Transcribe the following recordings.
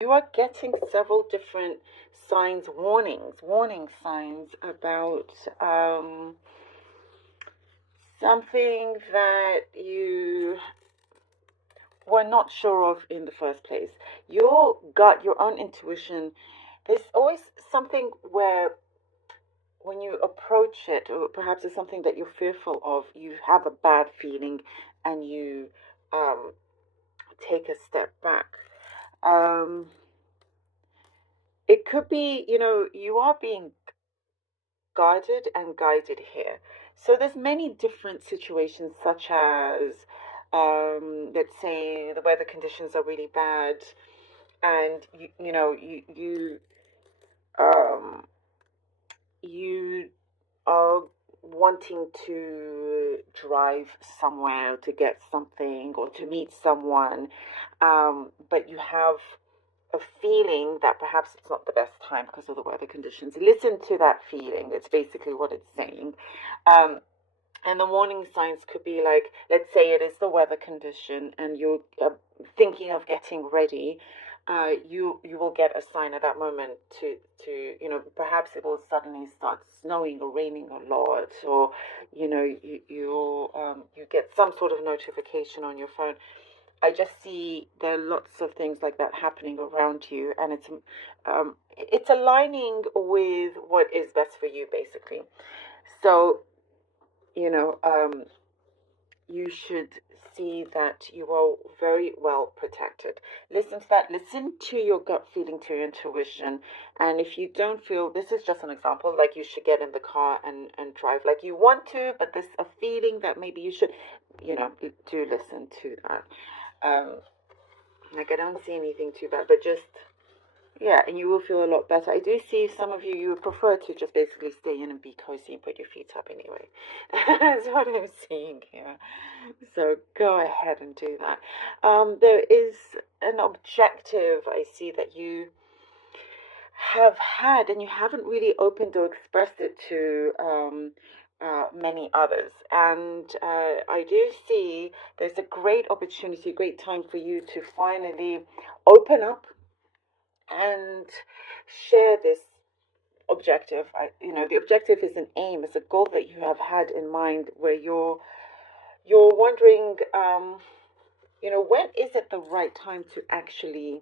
You are getting several different signs, warning signs about something that you were not sure of in the first place. Your gut, your own intuition, there's always something where when you approach it, or perhaps it's something that you're fearful of, you have a bad feeling and you um, take a step back. Um, it could be, you are being guarded and guided here. So there's many different situations, such as, let's say, the weather conditions are really bad, and um, you are wanting to drive somewhere to get something or to meet someone, but you have a feeling that perhaps it's not the best time because of the weather conditions. Listen to that feeling. It's basically what it's saying. Um, and the warning signs could be like, let's say it is the weather condition and you're thinking of getting ready. You will get a sign at that moment perhaps it will suddenly start snowing or raining a lot, or you get some sort of notification on your phone. I just see there are lots of things like that happening around you, and it's aligning with what is best for you, basically. So you know, you should see that you are very well protected. Listen to that. Listen to your gut feeling, to your intuition. And if you don't feel, this is just an example, like you should get in the car and drive like you want to, but there's a feeling that maybe you should, do listen to that. Um, like I don't see anything too bad, but just yeah, and you will feel a lot better. I do see some of you, you would prefer to just basically stay in and be cozy and put your feet up anyway. That's what I'm seeing here. So go ahead and do that. There is an objective I see that you have had, and you haven't really opened or expressed it to many others. And I do see there's a great opportunity, great time for you to finally open up and share this objective. The objective is an aim, it's a goal that you have had in mind, where you're wondering, when is it the right time to actually,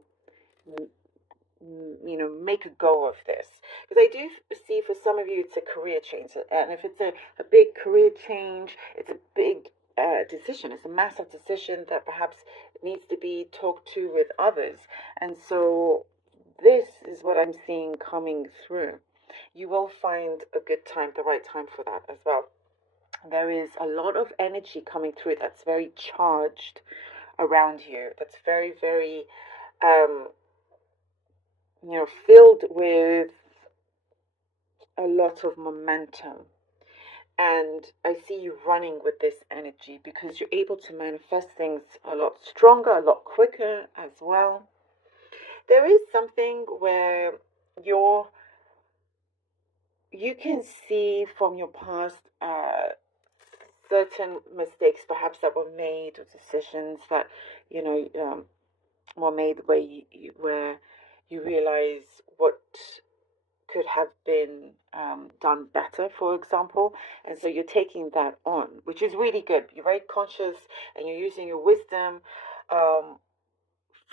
make a go of this? Because I do see for some of you it's a career change, and if it's a big career change, it's a big decision. It's a massive decision that perhaps needs to be talked to with others, and so this is what I'm seeing coming through. You will find a good time, the right time for that as well. There is a lot of energy coming through that's very charged around you. That's very, very, um, filled with a lot of momentum. And I see you running with this energy because you're able to manifest things a lot stronger, a lot quicker as well. There is something where you're you can see from your past certain mistakes perhaps that were made, or decisions that you know were made where you realize what could have been done better, for example. And so you're taking that on, which is really good. You're very conscious and you're using your wisdom um,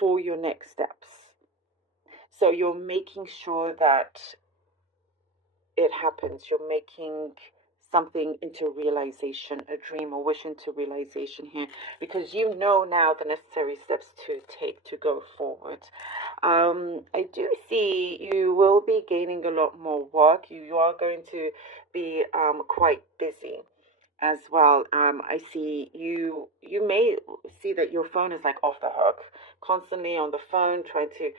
for your next steps. So you're making sure that it happens. You're making something into realization, a dream or wish into realization here, because you know now the necessary steps to take to go forward. I do see you will be gaining a lot more work. You are going to be quite busy as well. I see you. You may see that your phone is like off the hook, constantly on the phone, trying to,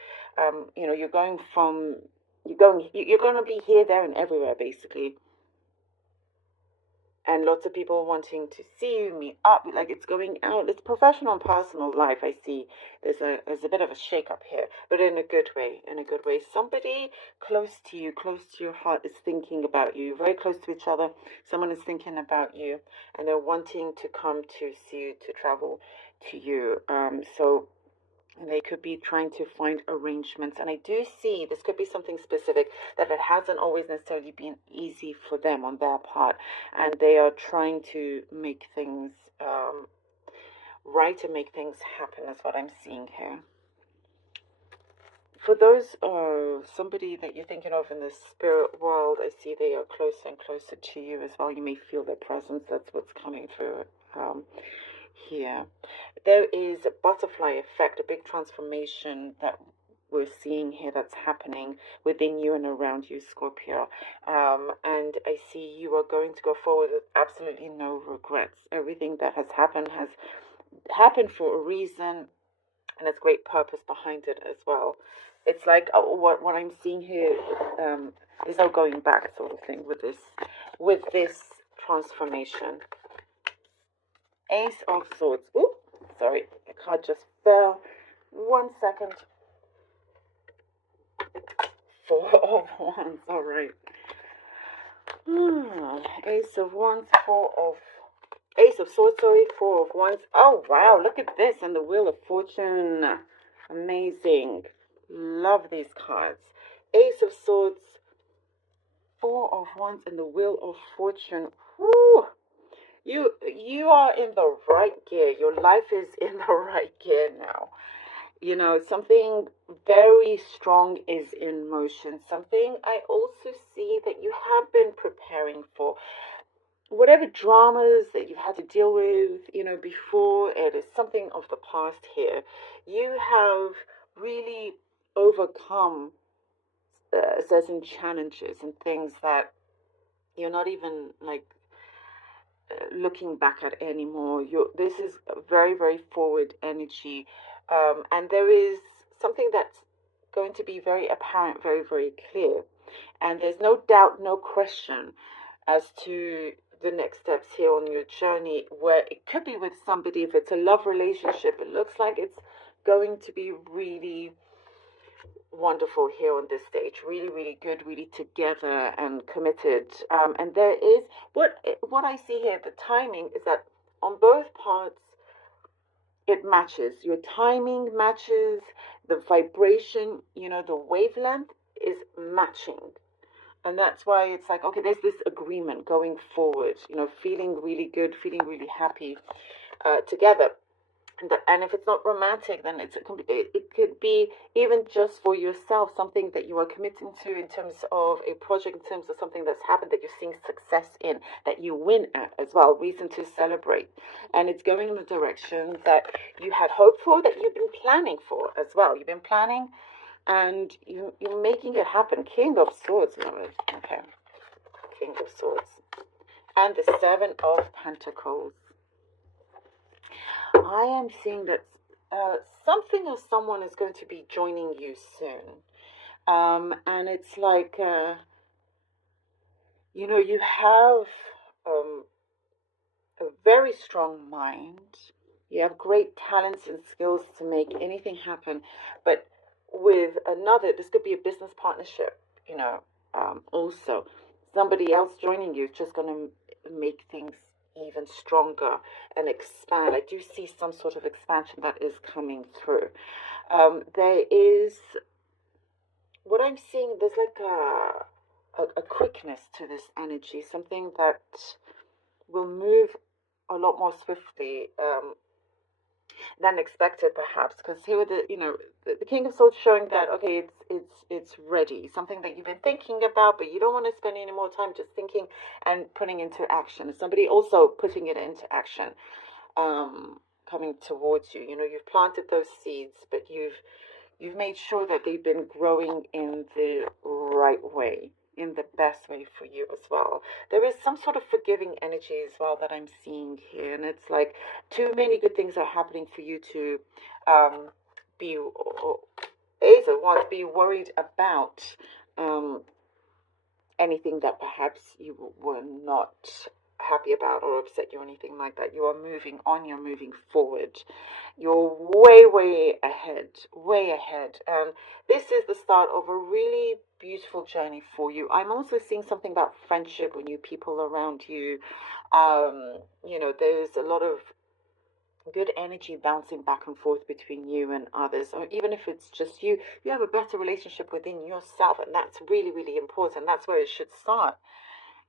you're going from you're going to be here, there, and everywhere, basically. And lots of people wanting to see you, meet up, like it's going out. It's professional and personal life. I see there's a bit of a shake up here, but in a good way. In a good way. Somebody close to you, close to your heart, is thinking about you. Very close to each other. Someone is thinking about you, and they're wanting to come to see you, to travel to you. So And they could be trying to find arrangements. And I do see this could be something specific that it hasn't always necessarily been easy for them on their part. And they are trying to make things right and make things happen, is what I'm seeing here. For those, somebody that you're thinking of in the spirit world, I see they are closer and closer to you as well. You may feel their presence. That's what's coming through here. There is a butterfly effect, a big transformation that we're seeing here that's happening within you and around you, Scorpio. And I see you are going to go forward with absolutely no regrets. Everything that has happened for a reason, and there's great purpose behind it as well. It's like what I'm seeing here, there's no going back sort of thing with this transformation. Ace of Swords. Ooh, sorry, the card just fell. 1 second. Four of Wands. All right. Ace of Wands. Ace of Swords. Sorry, Four of Wands. Oh wow! Look at this, and the Wheel of Fortune. Amazing. Love these cards. Ace of Swords, Four of Wands, and the Wheel of Fortune. Woo! You are in the right gear. Your life is in the right gear now. You know, something very strong is in motion. Something I also see that you have been preparing for. Whatever dramas that you've had to deal with, before, it is something of the past here. You have really overcome certain challenges and things that you're not even like looking back at anymore. This is a very, very forward energy, and there is something that's going to be very apparent, very, very clear, and there's no doubt, no question as to the next steps here on your journey, where it could be with somebody. If it's a love relationship, it looks like it's going to be really wonderful here on this stage. Really, really good, really together and committed. And there is what I see here. The timing is that on both parts, it matches. Your timing matches. The vibration, the wavelength is matching. And that's why it's like, okay, there's this agreement going forward, feeling really good, feeling really happy together. And if it's not romantic, then it could be even just for yourself, something that you are committing to in terms of a project, in terms of something that's happened that you're seeing success in, that you win at as well, reason to celebrate. And it's going in the direction that you had hoped for, that you've been planning for as well. You've been planning and you're making it happen. King of Swords, beloved. Okay. King of Swords. And the Seven of Pentacles. I am seeing that something or someone is going to be joining you soon. And it's like, you have a very strong mind. You have great talents and skills to make anything happen. But with another, this could be a business partnership, also. Somebody else joining you is just going to make things even stronger and expand. I do see some sort of expansion that is coming through. There is, what I'm seeing, there's like a quickness to this energy, something that will move a lot more swiftly than expected, perhaps, because here with the King of Swords showing that, okay, it's ready, something that you've been thinking about, but you don't want to spend any more time just thinking and putting into action. Somebody also putting it into action, coming towards you. You've planted those seeds, but you've made sure that they've been growing in the right way, in the best way for you as well. There is some sort of forgiving energy as well that I'm seeing here, and it's like too many good things are happening for you to be worried about anything that perhaps you were not happy about or upset you or anything like that. You are moving on, you're moving forward. You're way ahead, way ahead. And this is the start of a really beautiful journey for you. I'm also seeing something about friendship with new people around you. There's a lot of good energy bouncing back and forth between you and others, or even if it's just you, you have a better relationship within yourself, and that's really, really important. That's where it should start,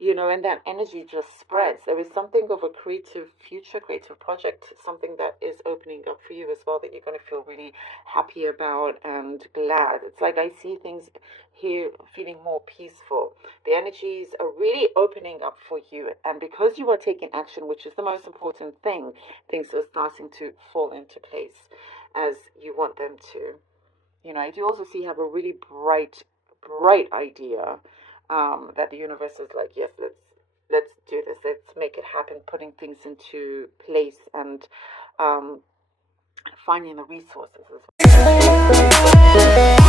and that energy just spreads. There is something of a creative future, creative project, something that is opening up for you as well, that you're going to feel really happy about and glad. It's like I see things here feeling more peaceful. The energies are really opening up for you, and because you are taking action, which is the most important thing, things are starting to fall into place as you want them to. I do also see you have a really bright idea, that the universe is like, yes, let's do this, let's make it happen, putting things into place, and um, finding the resources as well.